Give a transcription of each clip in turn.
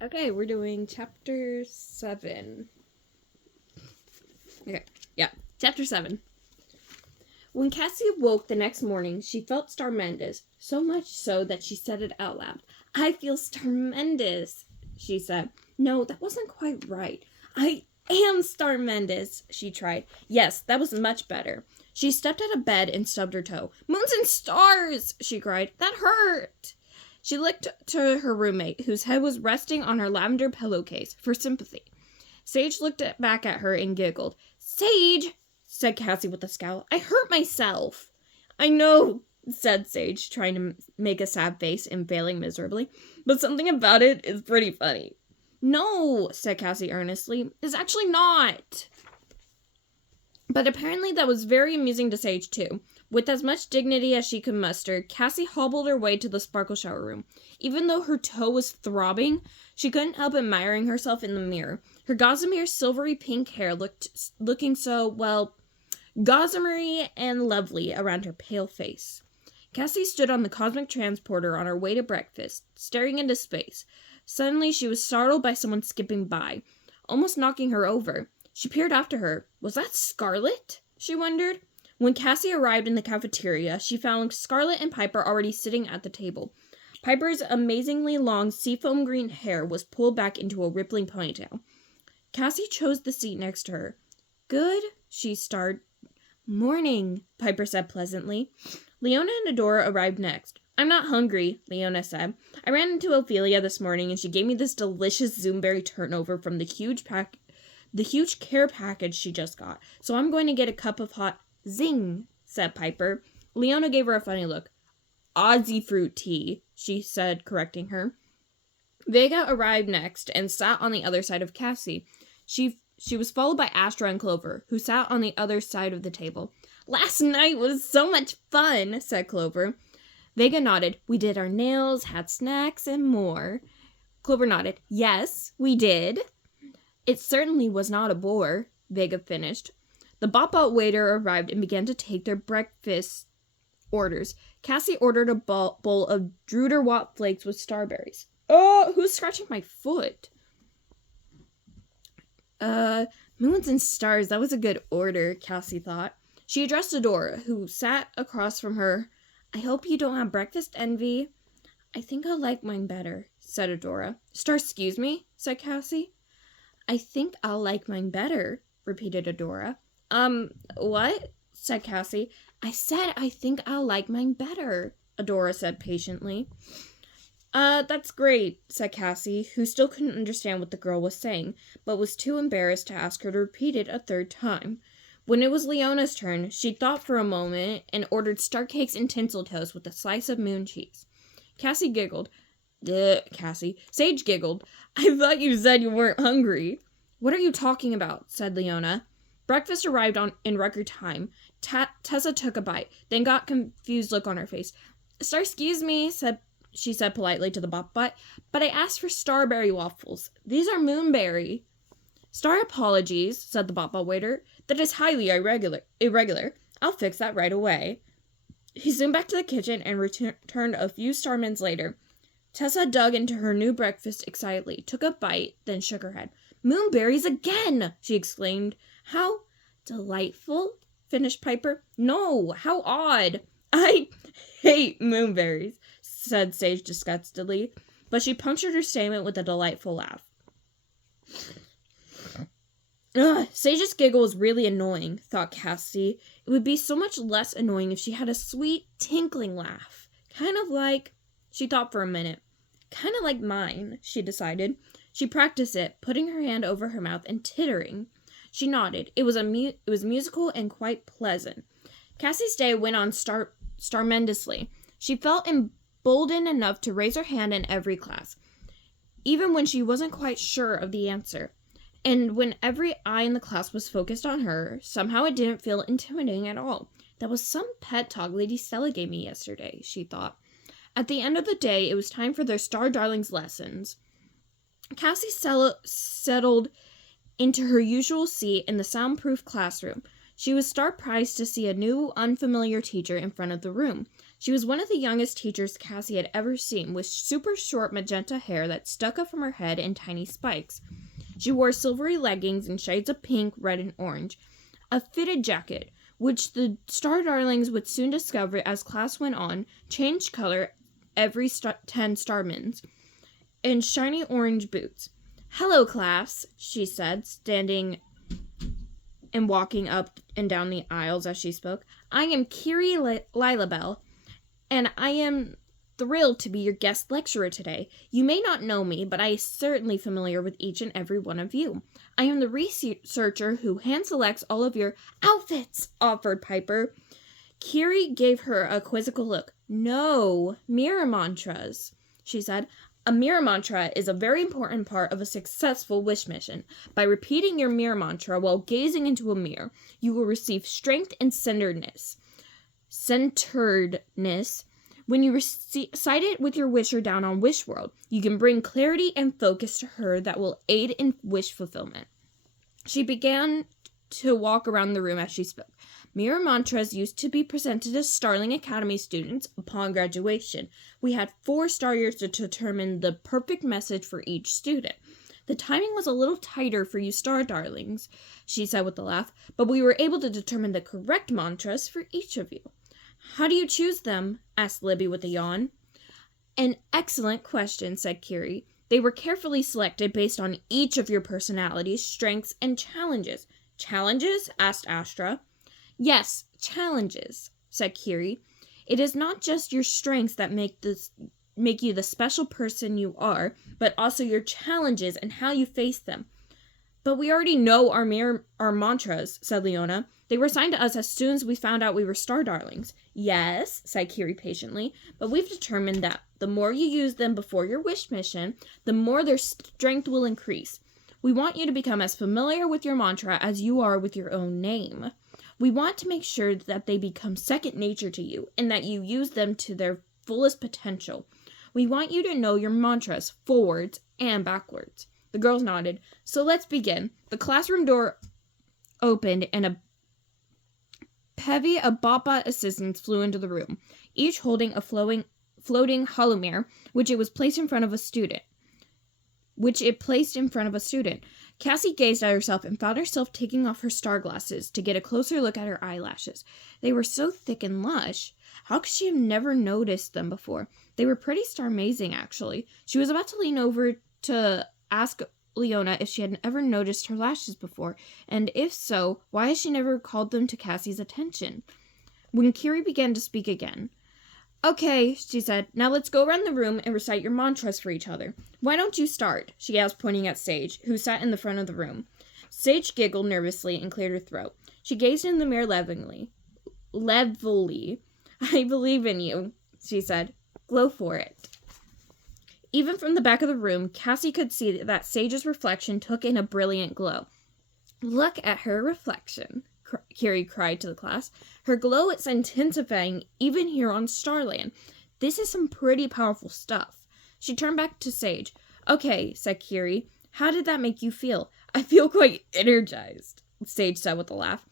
Okay, we're doing chapter 7. Okay, yeah, chapter 7. When Cassie awoke the next morning, she felt starmendous, so much so that she said it out loud. I feel starmendous, she said. No, that wasn't quite right. I am starmendous, she tried. Yes, that was much better. She stepped out of bed and stubbed her toe. Moons and stars, she cried. That hurt. She looked to her roommate, whose head was resting on her lavender pillowcase, for sympathy. Sage looked back at her and giggled. Sage, said Cassie with a scowl. I hurt myself. I know, said Sage, trying to make a sad face and failing miserably, but something about it is pretty funny. No, said Cassie earnestly, it's actually not. But apparently that was very amusing to Sage, too. With as much dignity as she could muster, Cassie hobbled her way to the sparkle shower room. Even though her toe was throbbing, she couldn't help admiring herself in the mirror. Her gossamer silvery pink hair looking so, well, gossamery and lovely around her pale face. Cassie stood on the cosmic transporter on her way to breakfast, staring into space. Suddenly she was startled by someone skipping by, almost knocking her over. She peered after her. Was that Scarlet? She wondered. When Cassie arrived in the cafeteria, she found Scarlet and Piper already sitting at the table. Piper's amazingly long seafoam green hair was pulled back into a rippling ponytail. Cassie chose the seat next to her. Good, she started. Morning, Piper said pleasantly. Leona and Adora arrived next. I'm not hungry, Leona said. I ran into Ophelia this morning and she gave me this delicious Zoomberry turnover from the huge care package she just got. So I'm going to get a cup of hot zing, said Piper. Leona gave her a funny look. Aussie fruit tea, she said, correcting her. Vega arrived next and sat on the other side of Cassie. She was followed by Astra and Clover, who sat on the other side of the table. Last night was so much fun, said Clover. Vega nodded. We did our nails, had snacks, and more. Clover nodded. Yes, we did. It certainly was not a bore, Vega finished. The Bot waiter arrived and began to take their breakfast orders. Cassie ordered a bowl of Druderwatt flakes with starberries. Oh, who's scratching my foot? Moons and stars, that was a good order, Cassie thought. She addressed Adora, who sat across from her. I hope you don't have breakfast envy. I think I'll like mine better, said Adora. Star, excuse me, said Cassie. I think I'll like mine better, repeated Adora. What? Said Cassie. I said I think I'll like mine better, Adora said patiently. That's great, said Cassie, who still couldn't understand what the girl was saying, but was too embarrassed to ask her to repeat it a third time. When it was Leona's turn, she thought for a moment and ordered star cakes and tinsel toast with a slice of moon cheese. Cassie giggled. Cassie. Sage giggled. I thought you said you weren't hungry. What are you talking about? Said Leona. Breakfast arrived in record time. Tessa took a bite, then got a confused look on her face. Star, excuse me, she said politely to the Bot, but I asked for starberry waffles. These are moonberry. Star, apologies, said the Bot waiter. That is highly irregular. I'll fix that right away. He zoomed back to the kitchen and returned a few star minutes later. Tessa dug into her new breakfast excitedly, took a bite, then shook her head. Moonberries again, she exclaimed. How delightful, finished Piper. No, how odd. I hate moonberries, said Sage disgustedly, but she punctured her statement with a delightful laugh. Sage's giggle was really annoying, thought Cassie. It would be so much less annoying if she had a sweet, tinkling laugh. Kind of like... She thought for a minute. Kind of like mine, she decided. She practiced it, putting her hand over her mouth and tittering. She nodded. It was musical and quite pleasant. Cassie's day went on starmendously. She felt emboldened enough to raise her hand in every class, even when she wasn't quite sure of the answer. And when every eye in the class was focused on her, somehow it didn't feel intimidating at all. That was some pet talk Lady Stella gave me yesterday, she thought. At the end of the day, it was time for their Star Darlings lessons. Cassie settled into her usual seat in the soundproof classroom. She was surprised to see a new, unfamiliar teacher in front of the room. She was one of the youngest teachers Cassie had ever seen, with super short magenta hair that stuck up from her head in tiny spikes. She wore silvery leggings in shades of pink, red, and orange, a fitted jacket, which the Star Darlings would soon discover as class went on, changed color every 10 star minutes, and shiny orange boots. "Hello, class," she said, standing and walking up and down the aisles as she spoke. "I am Kiri Lilabelle, and I am thrilled to be your guest lecturer today. You may not know me, but I am certainly familiar with each and every one of you. I am the researcher who hand-selects all of your outfits," offered Piper. Kiri gave her a quizzical look. "No, mirror mantras," she said. "A mirror mantra is a very important part of a successful wish mission. By repeating your mirror mantra while gazing into a mirror, you will receive strength and centeredness. When you recite it with your wisher down on Wish World, you can bring clarity and focus to her that will aid in wish fulfillment." She began to walk around the room as she spoke. "Mirror mantras used to be presented to Starling Academy students upon graduation. We had 4 star years to determine the perfect message for each student. The timing was a little tighter for you Star Darlings," she said with a laugh, "but we were able to determine the correct mantras for each of you." "How do you choose them?" asked Libby with a yawn. "An excellent question," said Kiri. "They were carefully selected based on each of your personalities, strengths, and challenges." "Challenges?" asked Astra. "Yes, challenges," said Kiri. "It is not just your strengths that make you the special person you are, but also your challenges and how you face them." "But we already know our mantras," said Leona. "They were assigned to us as soon as we found out we were Star Darlings." "Yes," said Kiri patiently, "but we've determined that the more you use them before your wish mission, the more their strength will increase. We want you to become as familiar with your mantra as you are with your own name. We want to make sure that they become second nature to you and that you use them to their fullest potential. We want you to know your mantras forwards and backwards." The girls nodded. "So let's begin." The classroom door opened and a bevy of Bot-Bot assistants flew into the room, each holding a floating hollow mirror, which it placed in front of a student. Cassie gazed at herself and found herself taking off her star glasses to get a closer look at her eyelashes. They were so thick and lush. How could she have never noticed them before? They were pretty star-amazing, actually. She was about to lean over to ask Leona if she had ever noticed her lashes before, and if so, why had she never called them to Cassie's attention? When Kiri began to speak again. "Okay," she said, "now let's go around the room and recite your mantras for each other. Why don't you start?" she asked, pointing at Sage, who sat in the front of the room. Sage giggled nervously and cleared her throat. She gazed in the mirror levelly. "I believe in you," she said. "Glow for it." Even from the back of the room, Cassie could see that Sage's reflection took in a brilliant glow. "Look at her reflection," Kiri cried to the class. "Her glow is intensifying even here on Starland. This is some pretty powerful stuff." She turned back to Sage. "Okay," said Kiri. "How did that make you feel?" "I feel quite energized," Sage said with a laugh.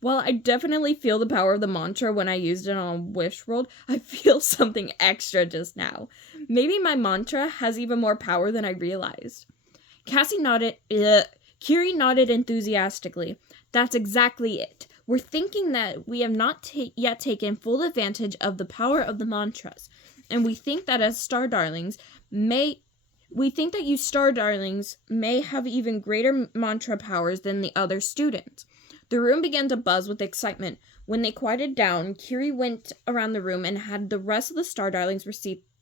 "While I definitely feel the power of the mantra when I used it on Wish World, I feel something extra just now. Maybe my mantra has even more power than I realized." Kiri nodded enthusiastically. "That's exactly it. We're thinking that we have not yet taken full advantage of the power of the mantras, and we think that you Star Darlings may have even greater mantra powers than the other students." The room began to buzz with excitement. When they quieted down, Kiri went around the room and had the rest of the Star Darlings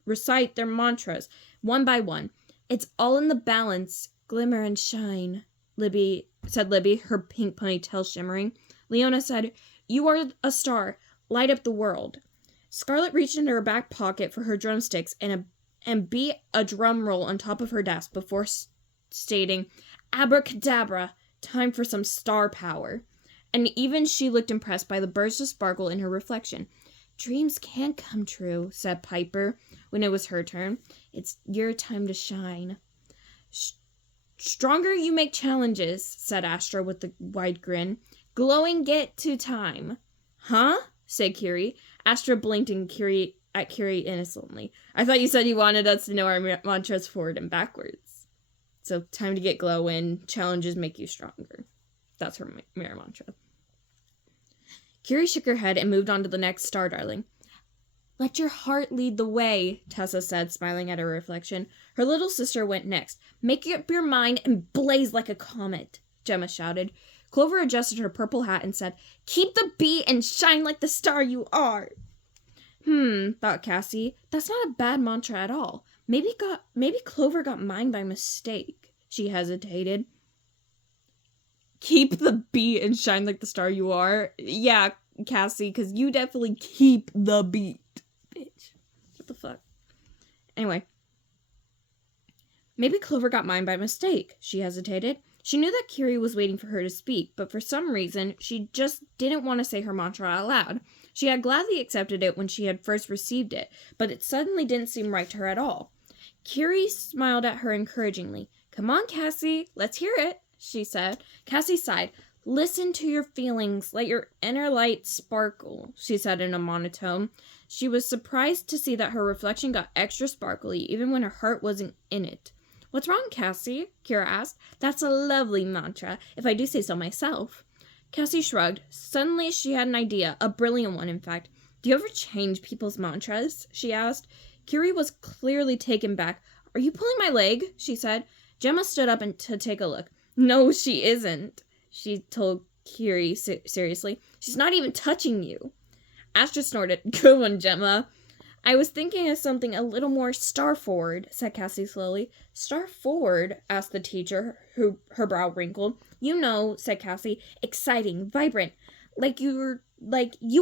recite their mantras, one by one. "It's all in the balance, glimmer and shine," said Libby, her pink ponytail shimmering. Leona said, "You are a star. Light up the world." Scarlet reached into her back pocket for her drumsticks and beat a drum roll on top of her desk before stating, "Abracadabra, time for some star power." And even she looked impressed by the burst of sparkle in her reflection. "Dreams can come true," said Piper when it was her turn. "It's your time to shine." "Stronger you make challenges," said Astra with a wide grin. "Glowing get to time." "Huh?" said Kiri. Astra blinked at Kiri innocently. I thought you said you wanted us to know our mantras forward and backwards. So, time to get glowing. Challenges make you stronger. That's her mirror mantra. Kiri shook her head and moved on to the next star darling. Let your heart lead the way, Tessa said, smiling at her reflection. Her little sister went next. Make up your mind and blaze like a comet, Gemma shouted. Clover adjusted her purple hat and said, Keep the beat and shine like the star you are. Thought Cassie. That's not a bad mantra at all. Maybe Clover got mine by mistake. She hesitated. Keep the beat and shine like the star you are. Yeah, Cassie, because you definitely keep the beat. Bitch. What the fuck? Anyway. Maybe Clover got mine by mistake. She hesitated. She knew that Kiri was waiting for her to speak, but for some reason, she just didn't want to say her mantra out loud. She had gladly accepted it when she had first received it, but it suddenly didn't seem right to her at all. Kiri smiled at her encouragingly. Come on, Cassie, let's hear it, she said. Cassie sighed. Listen to your feelings, let your inner light sparkle, she said in a monotone. She was surprised to see that her reflection got extra sparkly, even when her heart wasn't in it. What's wrong, Cassie? Kira asked. That's a lovely mantra, if I do say so myself. Cassie shrugged. Suddenly she had an idea, a brilliant one, in fact. Do you ever change people's mantras? She asked. Kiri was clearly taken back. Are you pulling my leg? She said. Gemma stood up to take a look. No, she isn't, she told Kiri seriously. She's not even touching you. Astra snorted. Good one, Gemma. I was thinking of something a little more star-forward, said Cassie slowly. Star-forward? Asked the teacher, her brow wrinkled. You know, said Cassie, exciting, vibrant, like you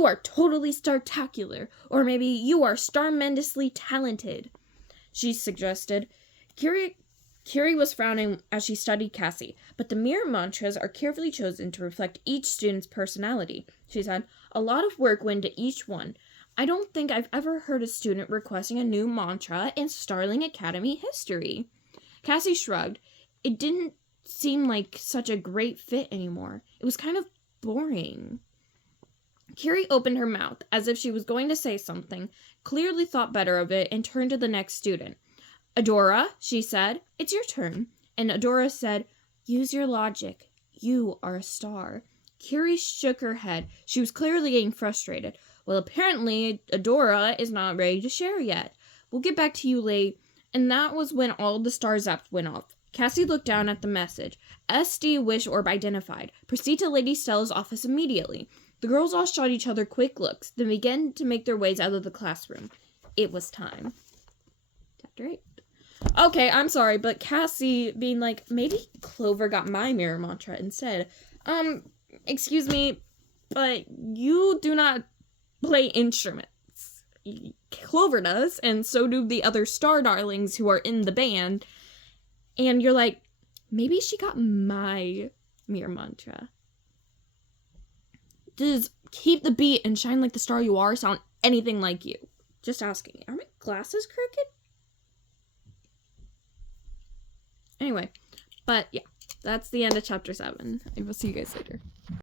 are totally star-tacular, or maybe you are star-mendously talented, she suggested. Kiri was frowning as she studied Cassie, but the mirror mantras are carefully chosen to reflect each student's personality, she said. A lot of work went into each one. I don't think I've ever heard a student requesting a new mantra in Starling Academy history. Cassie shrugged. It didn't seem like such a great fit anymore. It was kind of boring. Kiri opened her mouth as if she was going to say something, clearly thought better of it, and turned to the next student. Adora, she said, it's your turn. And Adora said, use your logic. You are a star. Kiri shook her head. She was clearly getting frustrated. Well, apparently, Adora is not ready to share yet. We'll get back to you late. And that was when all the star zaps went off. Cassie looked down at the message. SD Wish Orb identified. Proceed to Lady Stella's office immediately. The girls all shot each other quick looks, then began to make their ways out of the classroom. It was time. Chapter 8. Okay, I'm sorry, but Cassie being like, maybe Clover got my mirror mantra instead. Excuse me, but you do not play instruments. Clover does, and so do the other star darlings who are in the band. And you're like, maybe she got my mirror mantra. Does keep the beat and shine like the star you are sound anything like you? Just asking. Are my glasses crooked? Anyway, but yeah, that's the end of chapter 7. I will see you guys later.